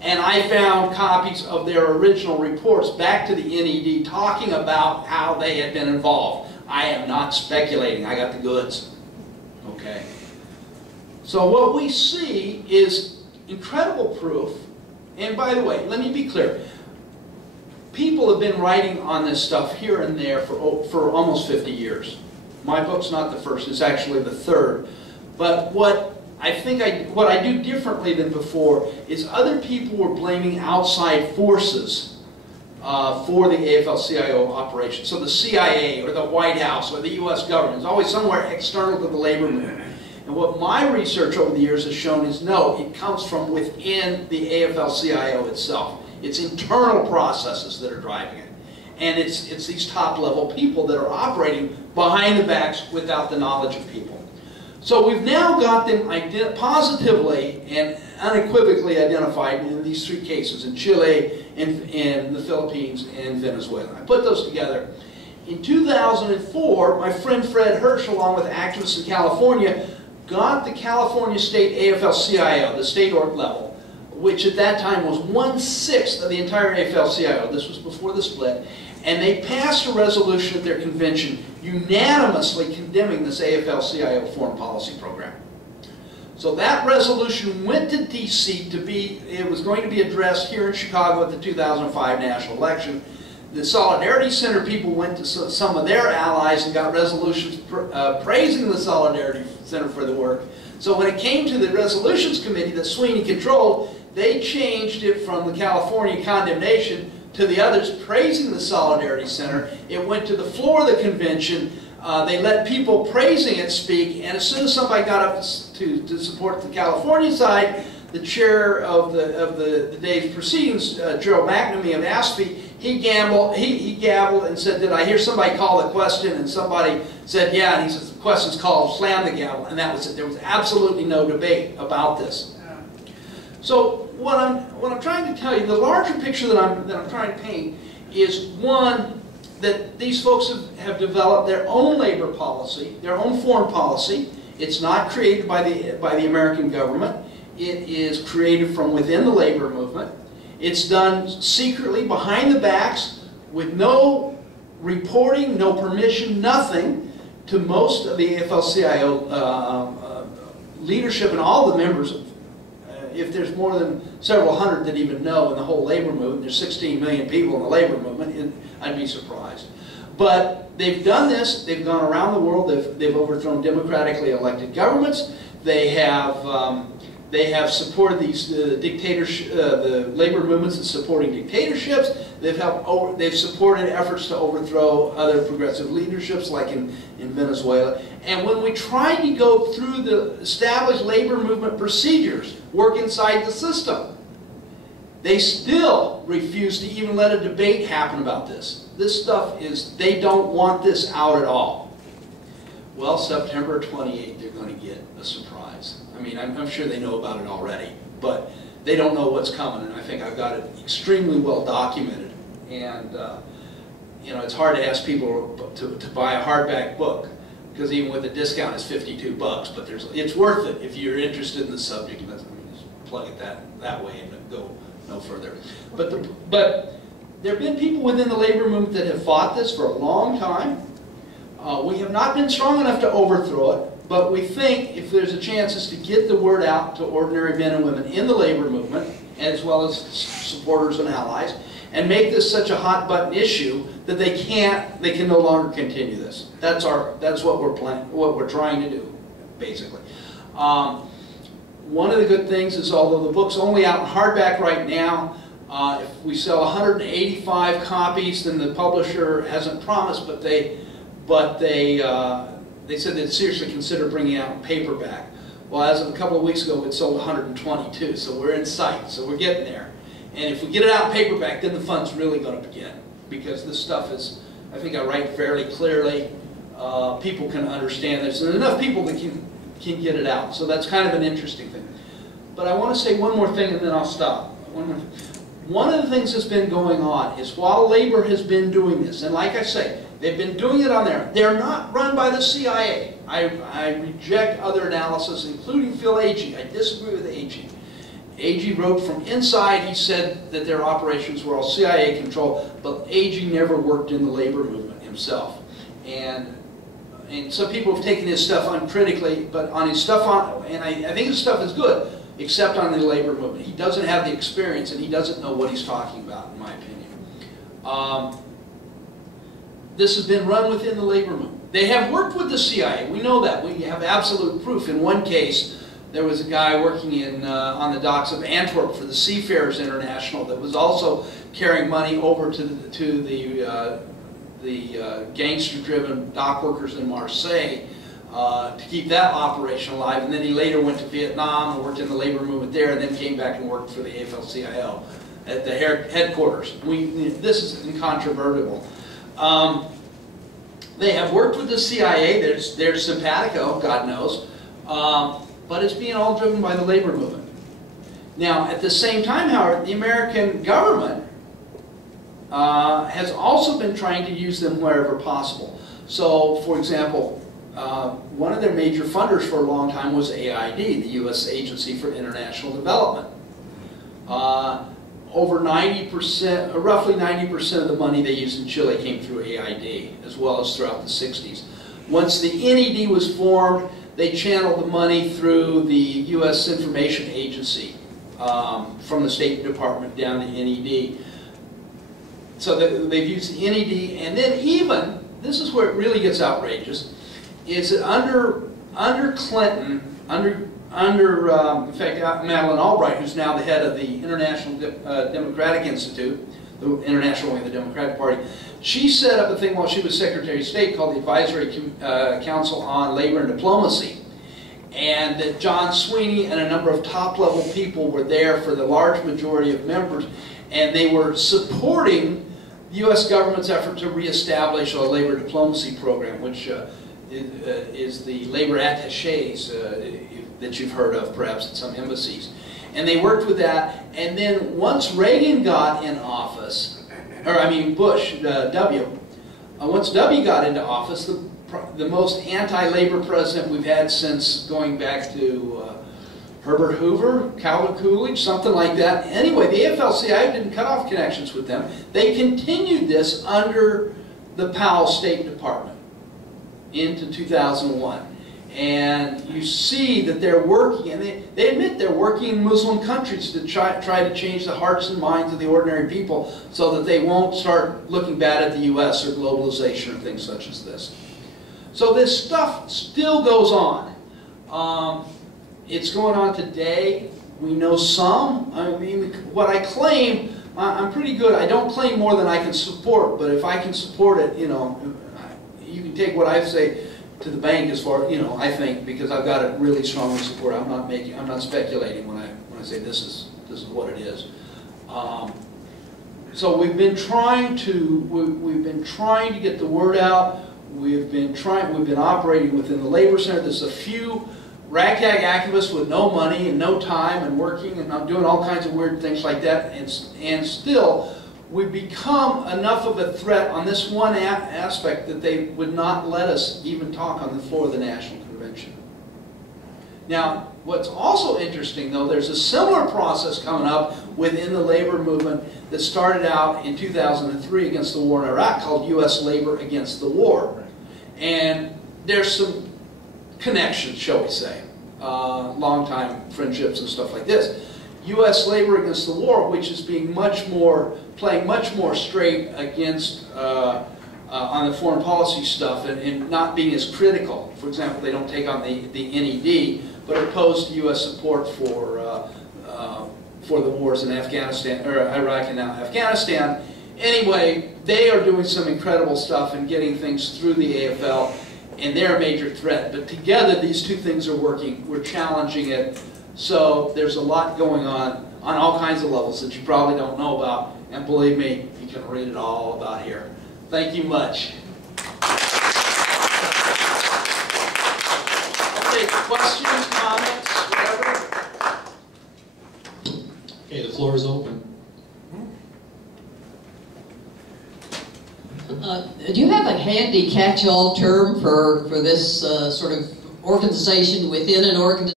And I found copies of their original reports back to the NED talking about how they had been involved. I am not speculating. I got the goods. Okay. So what we see is incredible proof. And by the way, let me be clear. People have been writing on this stuff here and there for almost 50 years. My book's not the first. It's actually the third. But what I do differently than before is other people were blaming outside forces for the AFL-CIO operation. So the CIA or the White House or the U.S. government is always somewhere external to the labor movement. And what my research over the years has shown is no, it comes from within the AFL-CIO itself. It's internal processes that are driving it. And it's these top-level people that are operating behind the backs without the knowledge of people. So we've now got them positively and unequivocally identified in these three cases, in Chile, in the Philippines, and Venezuela. I put those together. In 2004, my friend Fred Hirsch, along with activists in California, got the California State AFL-CIO, the state org level, which at that time was 1/6 of the entire AFL-CIO. This was before the split. And they passed a resolution at their convention unanimously condemning this AFL-CIO foreign policy program. So that resolution went to D.C. it was going to be addressed here in Chicago at the 2005 national election. The Solidarity Center people went to some of their allies and got resolutions praising the Solidarity Center for the work. So when it came to the resolutions committee that Sweeney controlled, they changed it from the California condemnation to the others praising the Solidarity Center. It went to the floor of the convention. They let people praising it speak, and as soon as somebody got up to support the California side, the chair of the day's proceedings, Gerald McNamee of ASPE, he gabbled and said, "Did I hear somebody call the question?" And somebody said, "Yeah," and he says, "The question's called," slammed the gavel, and that was it. There was absolutely no debate about this. So what I'm trying to tell you, the larger picture that I'm trying to paint is one, that these folks have developed their own labor policy, their own foreign policy. It's not created by the American government. It is created from within the labor movement. It's done secretly behind the backs with no reporting, no permission, nothing to most of the AFL-CIO leadership and all the members of. If there's more than several hundred that even know in the whole labor movement, there's 16 million people in the labor movement, I'd be surprised. But they've done this, they've gone around the world, they've overthrown democratically elected governments, they have supported these the labor movements in supporting dictatorships, they've supported efforts to overthrow other progressive leaderships like in Venezuela. And when we tried to go through the established labor movement procedures, work inside the system, they still refuse to even let a debate happen about this. This stuff is, they don't want this out at all. Well, September 28th, they're going to get a surprise. I mean, I'm sure they know about it already, but they don't know what's coming, and I think I've got it extremely well documented. And, you know, it's hard to ask people to buy a hardback book, because even with a discount, it's $52, but it's worth it if you're interested in the subject. Just plug it that way and go no further. But there have been people within the labor movement that have fought this for a long time. We have not been strong enough to overthrow it, but we think if there's a chance is to get the word out to ordinary men and women in the labor movement, as well as supporters and allies, and make this such a hot button issue that they can no longer continue this. That's what we're trying to do, basically. One of the good things is, although the book's only out in hardback right now, if we sell 185 copies, then the publisher hasn't promised, but they said they'd seriously consider bringing it out in paperback. Well, as of a couple of weeks ago, it sold 122, so we're in sight, so we're getting there. And if we get it out in paperback, then the fun's really going to begin, because this stuff is, I think I write fairly clearly. People can understand this, and enough people that can get it out. So that's kind of an interesting thing. But I want to say one more thing, and then I'll stop. One of the things that's been going on is, while labor has been doing this, and like I say, they've been doing it on there. They're not run by the CIA. I reject other analysis, including Phil Agee. I disagree with Agee. AG wrote from inside. He said that their operations were all CIA controlled, but AG never worked in the labor movement himself. And some people have taken his stuff uncritically, but on his stuff and I think his stuff is good, except on the labor movement. He doesn't have the experience, and he doesn't know what he's talking about, in my opinion. This has been run within the labor movement. They have worked with the CIA. We know that. We have absolute proof. In one case, there was a guy working on the docks of Antwerp for the Seafarers International that was also carrying money over to the gangster-driven dock workers in Marseille to keep that operation alive. And then he later went to Vietnam and worked in the labor movement there, and then came back and worked for the AFL-CIO at the headquarters. This is incontrovertible. They have worked with the CIA. There's simpatico, God knows, but it's being all driven by the labor movement. Now, at the same time, however, the American government has also been trying to use them wherever possible. So, for example, one of their major funders for a long time was AID, the U.S. Agency for International Development. Over 90%, roughly 90% of the money they used in Chile came through AID, as well as throughout the 60s. Once the NED was formed, they channeled the money through the U.S. Information Agency from the State Department down to NED. So they've used the NED, and then even, this is where it really gets outrageous, is that under Clinton, in fact, Madeleine Albright, who's now the head of the International Democratic Institute, the international wing of the Democratic Party, she set up a thing while she was Secretary of State called the Advisory Council on Labor and Diplomacy. And that John Sweeney and a number of top-level people were there for the large majority of members, and they were supporting the U.S. government's effort to reestablish a labor diplomacy program, which is the labor attaches that you've heard of perhaps at some embassies. And they worked with that, and then once Reagan got in office, Bush, W, once W got into office, the most anti-labor president we've had since going back to Herbert Hoover, Calvin Coolidge, something like that. Anyway, the AFL-CIO didn't cut off connections with them. They continued this under the Powell State Department into 2001. And you see that they're working, and they admit they're working in Muslim countries to try to change the hearts and minds of the ordinary people so that they won't start looking bad at the U.S. or globalization or things such as this. So this stuff still goes on. It's going on today. We know some. I mean, what I claim, I'm pretty good. I don't claim more than I can support, but if I can support it, you know, you can take what I say to the bank as far, you know, I think, because I've got it really strongly support. I'm not speculating when I say this is what it is. So we've been trying to get the word out. We've been operating within the labor center. There's a few ragtag activists with no money and no time and working and doing all kinds of weird things like that, and still we've become enough of a threat on this one aspect that they would not let us even talk on the floor of the National Convention. Now, what's also interesting, though, there's a similar process coming up within the labor movement that started out in 2003 against the war in Iraq called U.S. Labor Against the War. And there's some connections, shall we say, long-time friendships and stuff like this. U.S. Labor Against the War, which is being playing much more straight against on the foreign policy stuff and not being as critical. For example, they don't take on the NED, but are opposed to U.S. support for the wars in Afghanistan, or Iraq and now Afghanistan. Anyway, they are doing some incredible stuff and getting things through the AFL, and they're a major threat. But together, these two things are working. We're challenging it. So there's a lot going on all kinds of levels that you probably don't know about. And believe me, you can read it all about here. Thank you much. Okay, questions, comments, whatever? Okay, the floor is open. Do you have a handy catch-all term for this sort of organization within an organization?